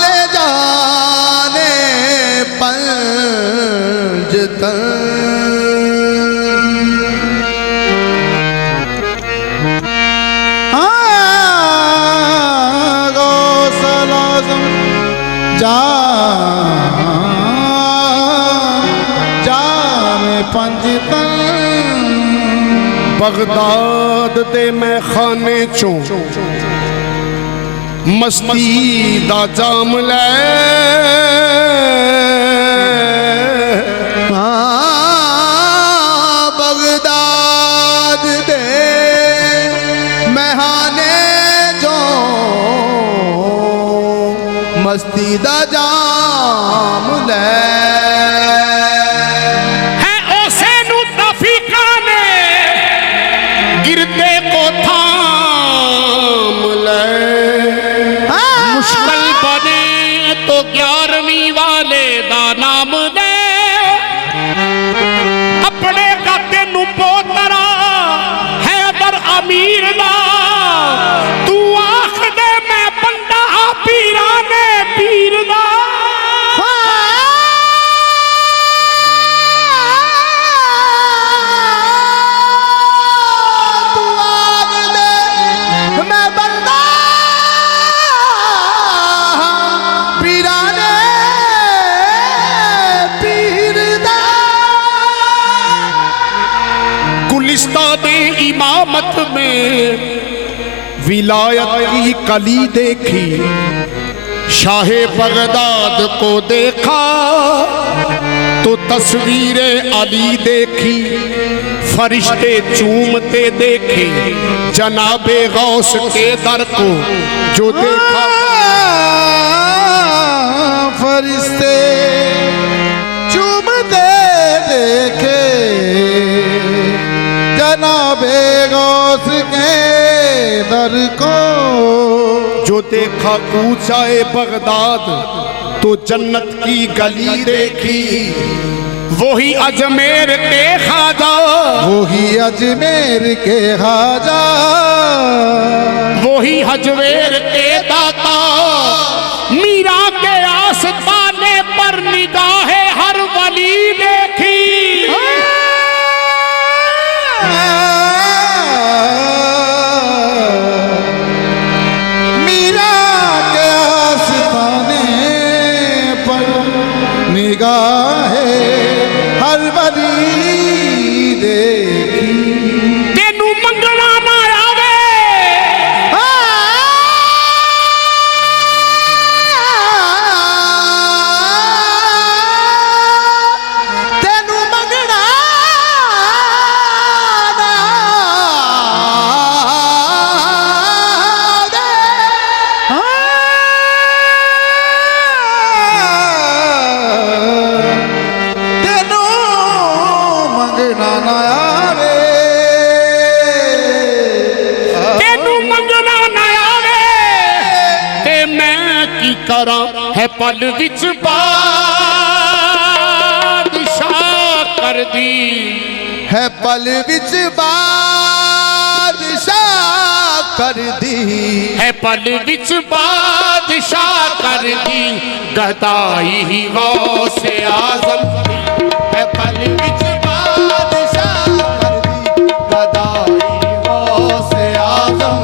لے جانے پنجتن غوث العظم جان پنجتن بغداد دے میں خانے چوں مستی دا جام لے بغداد دے مہانے جو مستی دا جام لے ہے اسے نو تفیقانے گردے کو تھام لے مشکل بنے تو 11ویں والے دا نام دے اپنے گاتے نو پوترا حیدر امیر دا تو آخ دے میں بندہ پیرانے پیر دا امامت میں ولایت کی کلی دیکھی شاہ بغداد کو دیکھا تو تصویر علی دیکھی فرشتے چومتے دیکھے جناب غوث کے در کو جو دیکھا فرشتے چومتے دیکھے جناب غوث کے در کو جو دیکھا کوچائے بغداد تو جنت کی گلی دیکھی وہی اجمیر کے خواجہ وہی اجمیر کے خواجہ وہی اجمیر کے داتا میرا کے آستانے پر نگاہ ہر ولی دیکھی ہے پل وچ بادشاہ کر دی ہے پل وچ بادشاہ کر دی ہے پل وچ بادشاہ کر دی گدائی ہی غوث اعظم ہے پل وچ بادشاہ کر دی گدائی غوث اعظم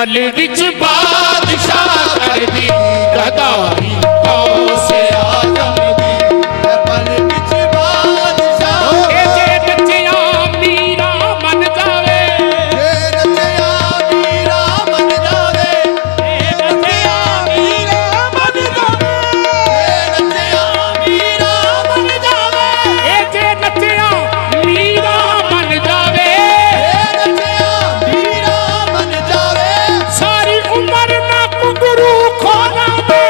पल विच बादशाह कर दी गदाई गौसे आजम दी है पल विच बादशाह ए जे नचिया मीरा मन जावे जे नचिया मीरा मन जावे ए नचिया मीरा मन जावे जे नचिया मीरा मन जावे ए जे नचिया मीरा मन जावे जे नचिया मीरा मन जावे सारी उम्र ना कुंगरू खोना दे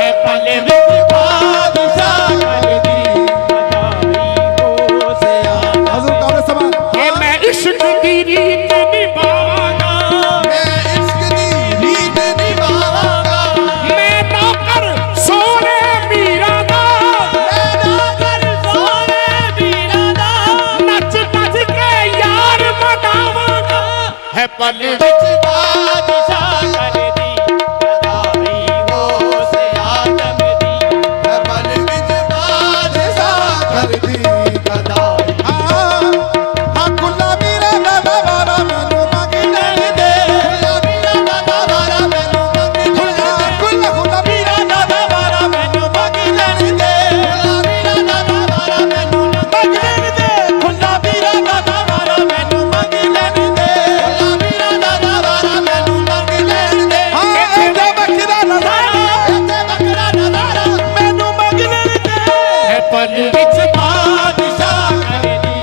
है पल विच बादशाह कर दी गदाई गौसे आजम हजूर काबिल समात कि मैं इश्क दी रीत निभावांगा मैं इश्क दी रीत निभावांगा मैं नौकर सोने मीरा दा मैं नौकर सोने मीरा दा नच नच के यार मनावांगा है पल विच बादशाह कर दी गदाई गौसे आजम दी है पल विच बादशाह कर दी गदाई हाँ कुल्ला मीरा दादा वाला मैनू मंगी लेन दे मीरा दादा वाला मैनू मंगी लेन दे कुल्ला कुल्ला मीरा दादा वाला मैनू मंगी लेन दे मीरा दादा वाला मैनू मंगी लेन दे कुल्ला मीरा दादा वाला मैनू मंगी लेन दे मीरा दादा वाला मैनू मंगी लेन दे हाँ ऐसे बकरा नज़ारा ਇੱਥੇ ਬੱਕਰਾ ਨਜ਼ਾਰਾ मैनू मंगी लेन दे है पल विच बादशाह कर दी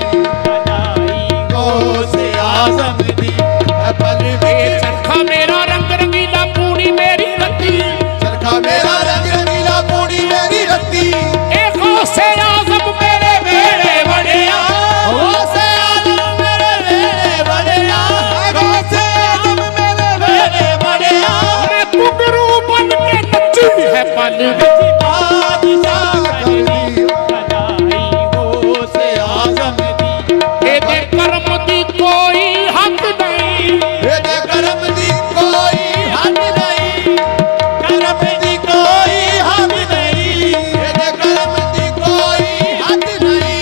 गदाई गौसे आजम दी है पल ए विच चरखा मेरा रंग रंगीला पूरी मेरी रत्ती चरखा मेरा रंग रंगीला पूरी मेरी रत्ती ए गौसे आज़म मेरे वेड़े वड़िया गौसे आजम मेरे वेले बड़िया गौसे आज़म मेरे वेले बड़िया मैं कुंगरू बन के नची है पल विच बादशाह कर दी गदाई गौसे आजम दी ਇਹਦੇ ਕਰਮ ਦੀ ਕੋਈ ਹੱਦ ਨਹੀਂ ਇਹਦੇ ਕਰਮ ਦੀ ਕੋਈ ਹੱਦ ਨਹੀਂ ਕਰਮ ਦੀ ਕੋਈ ਹੱਦ ਨਹੀਂ ਇਹਦੇ ਕਰਮ ਦੀ ਕੋਈ ਹੱਦ ਨਹੀਂ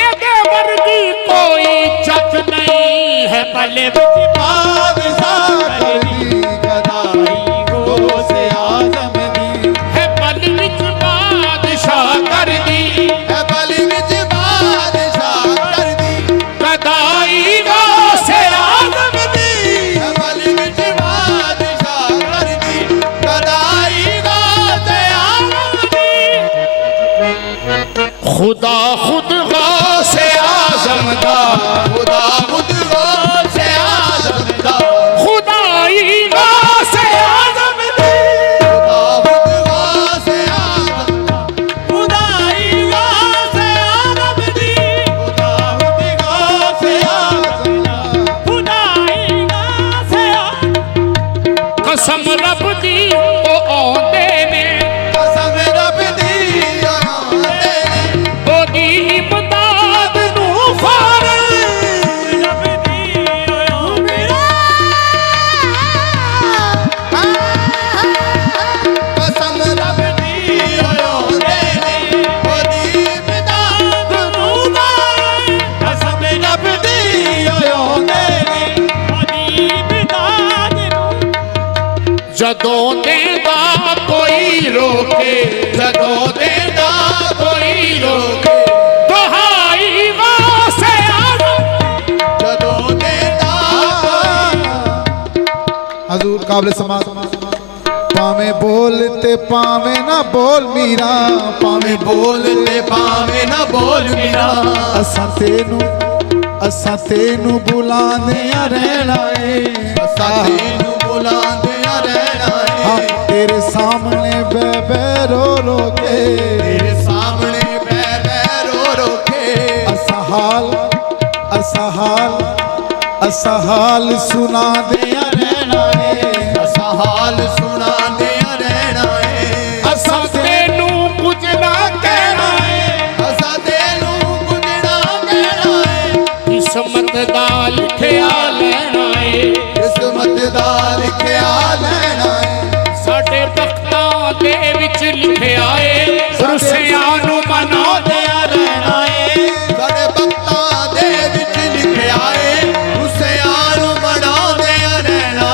ਇਹਦੇ ਵਰਗੀ ਕੋਈ ਜੱਜ ਨਹੀਂ ਹੈ ਪੱਲੇ ਵਿੱਚ ਬਾਦਸ਼ਾਹ ਕਰ ਦੀ ਗਦਾਈ ਗੌਸੇ ਆਜ਼ਮ ਦੀ ਹੈ ਪਲ ਵਿੱਚ ਬਾਦਸ਼ਾਹ ਕਰਦੀ ਹੈ ਬਲੀ ਵਿੱਚ ਬਾਦਸ਼ਾਹ ਕਰ ਦੀ ਗਦਾਈ ਗੌਸੇ ਆਜ਼ਮ ਦੀ ਹੈ ਬਲੀ ਵਿੱਚ ਬਾਦਸ਼ਾਹ ਕਰ ਦੀ ਗਦਾਈ ਗੌਸੇ ਆਜ਼ਮ ਦੀ ਖੁਦਾ ਖੁਦ ਗੌਸੇ ਆਜ਼ਮ ਦਾ ਖੁਦਾ ਖੁਦ ਗੌਸੇ ਆਜ਼ਮ ਦਾ ਖੁਦਾਈ ਗੌਸੇ ਆਜ਼ਮ ਦੀ ਖੁਦਾ ਖੁਦ ਗੌਸੇ ਆਜ਼ਮ ਦਾ ਖੁਦਾਈ ਗੌਸੇ ਆਜ਼ਮ ਦੀ ਖੁਦਾ ਖੁਦ ਗੌਸੇ ਆਜ਼ਮ ਦਾ ਖੁਦਾਈ ਗੌਸੇ ਆਜ਼ਮ ਕਸਮ ਰੱਬ ਦੀ ਉਹ ਆਉਂਦੇ ਨੇ ਕਸਮ ਰੱਬ ਦੀ ਆਉਂਦੇ ਨੇ ਉਹਦੀ ਇਮਦਾਦ ਨੂੰ ਫਾਰਨ ਰੱਬ ਦੀ ਆਉਂਦੇ ਨੇ ਕਸਮ ਰੱਬ ਦੀ ਆਉਂਦੇ ਨੇ ਉਹਦੀ ਇਮਦਾਦ ਨੂੰ ਮਾਰੇ ਕਸਮ ਰੱਬ ਦੀ ਆਉਂਦੇ ਨੇ ਉਹਦੀ ਇਮਦਾਦ ਨੂੰ ਜਦੋਂ ਦੇਦਾ ਕੋਈ ਰੋਕੇ ਜਦੋਂ ਦੇਦਾ ਕੋਈ ਰੋਕੇ ਦੁਹਾਈ ਗੌਸੇ ਆਜ਼ਮ ਜਦੋਂ ਦੇਦਾ हजूर काबिल समात पावे बोल ते पावे ना बोल मीरा पावे ਬੋਲ ਤੇ ਭਾਵੇਂ ਨਾ ਬੋਲ ਮੀਰਾ असां तेनू बुलाने आ रहना है ਅਸਾਂ ਤੈਨੂੰ ਬੁਲਾਉਂਦਿਆਂ ਰਹਿਣਾ हाँ ਏ तेरे सामने बे बे रो रो के ਤੇਰੇ ਸਾਹਮਣੇ ਬੈ ਬੈ ਰੋ ਰੋ ਕੇ असा हाल सुना दे आ रहना है ਅਸਾਂ ਹਾਲ ਸੁਣਾਉਂਦਿਆਂ ਰਹਿਣਾ ਏ ਅਸਾਂ ਤੈਨੂੰ ਕੁਝ ਨਾ ਕਹਿਣਾ ਏ ਅਸਾਂ ਤੈਨੂੰ ਕੁਝ ਨਾ ਕਹਿਣਾ ਏ ਕਿਸਮਤ ਦਾ ਲਿਖਿਆ ਲੈਣਾ ਏ ਕਿਸਮਤ ਦਾ ਲਿਖਿਆ ਲੈਣਾ ਏ ਸਾਡੇ ਬਖਤਾਂ ਦੇ ਵਿੱਚ ਲਿਖਿਆ ਏ ਰੁੱਸਿਆਂ ਨੂੰ ਮਨਾਉਂਦਿਆਂ ਰਹਿਣਾ ਏ ਸਾਡੇ ਬਖਤਾਂ ਦੇ ਵਿੱਚ ਲਿਖਿਆ ਏ ਹੁਸੈਨ ਨੂੰ ਬਣਾਉਂਦਿਆਂ ਰਹਿਣਾ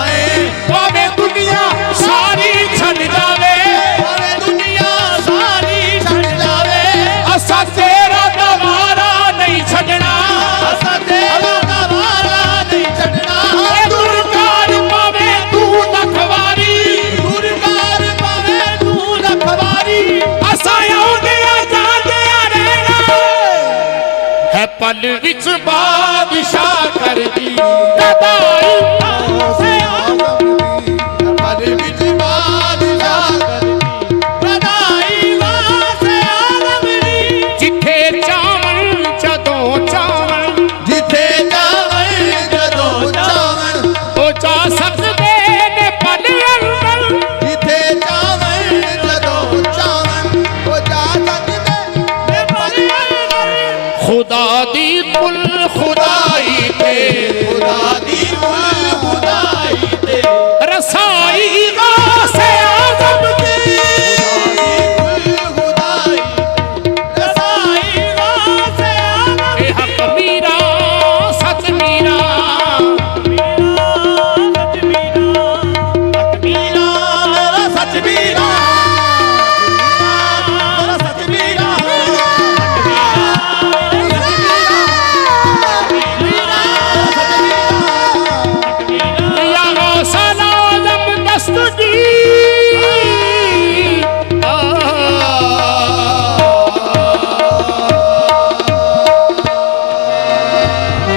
ਪਲ ਵਿੱਚ ਬਾਦਸ਼ਾਹ ਕਰਦੀ ਗਦਾਈ ਗੌਸੇ ਆਜ਼ਮ ਦੀ ਪਲ ਵਿੱਚ ਬਾਦਸ਼ਾਹ ਕਰਦੀ ਵਧਾਈ ਵਾਸੇ ਆਲਮ ਦੀ ਜਿੱਥੇ ਚਾਵਣ ਜਦੋਂ ਚਾਵਣ ਜਿੱਥੇ ਜਾਵਣ ਜਦੋਂ ਚਾਵਣ ਉਹ ਜਾ ਸਕਦੇ ਨੇ ਪਲ ਅੰਦਰ ਜਿੱਥੇ ਜਾਵਣ ਜਦੋਂ ਚਾਵਣ ਉਹ ਜਾ ਸਕਦੇ ਨੇ ਪਲ ਅੰਦਰ ਖੁਦਾ ਦੀ ਕੁਲ ਖੁਦਾਈ ਤੇ ਖੁਦਾ ਦੀ ਕੁਲ ਖੁਦਾਈ ਤੇ ਰਸਾਈ ਗੌਸੇ ਆਜ਼ਮ ਦੀ ਖੁਦਾਈ ਰਸਾਈ ਵਾਸੇ ਆਲਮ ਇਹ ਹੱਕ ਮੀਰਾ ਸੱਚ ਮੀਰਾ ਮੇਰਾ ਸੱਚ ਵੀਰਾ ਮੇਰਾ ਸੱਚ ਵੀਰਾ या गौसल आज़म दस्तगीर